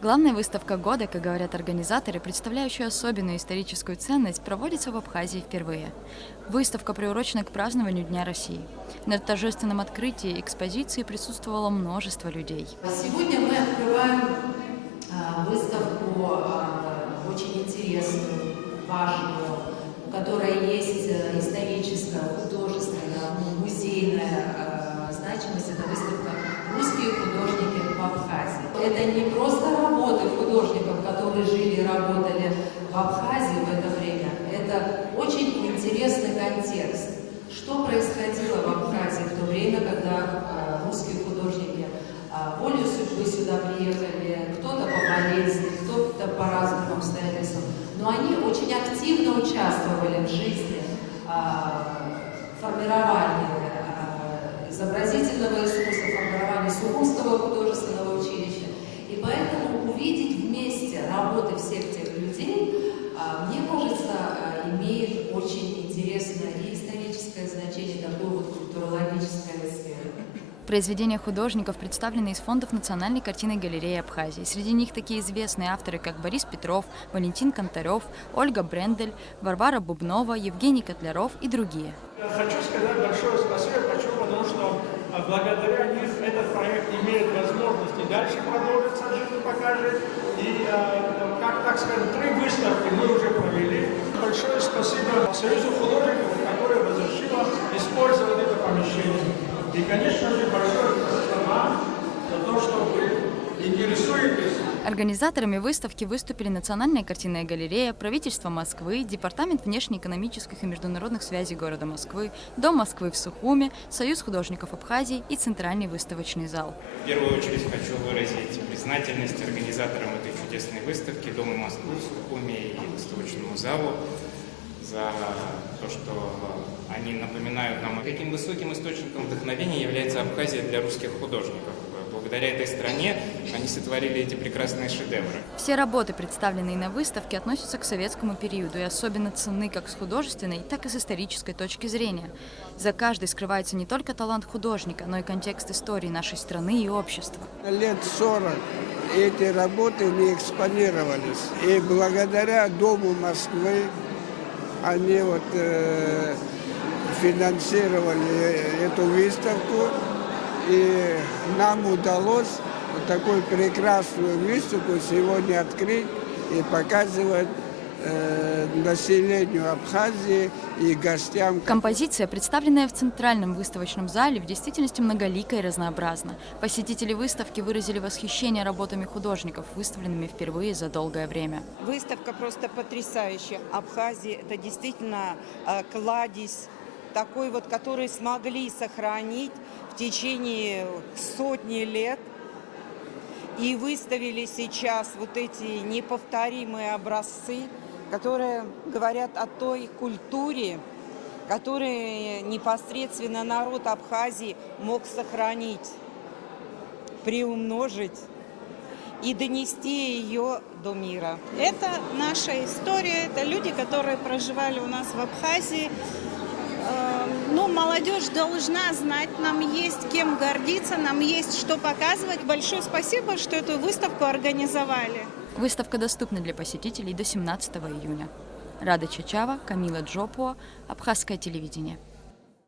Главная выставка года, как говорят организаторы, представляющая особенную историческую ценность, проводится в Абхазии впервые. Выставка приурочена к празднованию Дня России. На торжественном открытии экспозиции присутствовало множество людей. Сегодня мы открываем выставку очень интересную, важную, у которой есть историческая, художественная, музейная значимость. Это выставка «Русские художники в Абхазии». Это не просто работы художников, которые жили и работали в Абхазии в это время. Это очень интересный контекст. Что происходило в Абхазии в то время, когда русские художники волею судьбы сюда приехали, кто-то по болезни, кто-то по разным обстоятельствам. Но они очень активно участвовали в жизни формирования изобразительного искусства, формирования Сухумского художественного училища. И поэтому увидеть вместе работы всех тех людей, мне кажется, имеет очень интересное и историческое значение, такое вот культурологическое сфера. Произведения художников представлены из фондов Национальной картинной галереи Абхазии. Среди них такие известные авторы, как Борис Петров, Валентин Контарев, Ольга Брендель, Варвара Бубнова, Евгений Котляров и другие. Хочу сказать большое спасибо. Почему? Потому что благодаря них этот проект имеет возможность и дальше продолжиться, жизнь покажет. И, так скажем, 3 выставки мы уже провели. Большое спасибо Союзу художников, который разрешил использовать это помещение. И, конечно же, большое спасибо вам за то, что вы интересуетесь. Организаторами выставки выступили Национальная картинная галерея, правительство Москвы, Департамент внешнеэкономических и международных связей города Москвы, Дом Москвы в Сухуме, Союз художников Абхазии и Центральный выставочный зал. В первую очередь хочу выразить признательность организаторам этой чудесной выставки, Дому Москвы в Сухуме и выставочному залу за то, что они напоминают нам, каким высоким источником вдохновения является Абхазия для русских художников. Благодаря этой стране они сотворили эти прекрасные шедевры. Все работы, представленные на выставке, относятся к советскому периоду и особенно ценны как с художественной, так и с исторической точки зрения. За каждой скрывается не только талант художника, но и контекст истории нашей страны и общества. Лет 40 эти работы не экспонировались. И благодаря Дому Москвы они финансировали эту выставку. И нам удалось вот такую прекрасную выставку сегодня открыть и показывать населению Абхазии и гостям. Композиция, представленная в Центральном выставочном зале, в действительности многолика и разнообразна. Посетители выставки выразили восхищение работами художников, выставленными впервые за долгое время. Выставка просто потрясающая. Абхазия – это действительно кладезь такой вот, который смогли сохранить в течение сотни лет и выставили сейчас вот эти неповторимые образцы, которые говорят о той культуре, которую непосредственно народ Абхазии мог сохранить, приумножить и донести ее до мира. Это наша история, это люди, которые проживали у нас в Абхазии. Молодежь должна знать, нам есть кем гордиться, нам есть что показывать. Большое спасибо, что эту выставку организовали. Выставка доступна для посетителей до 17 июня. Рада Чачава, Камила Джопуа, Абхазское телевидение.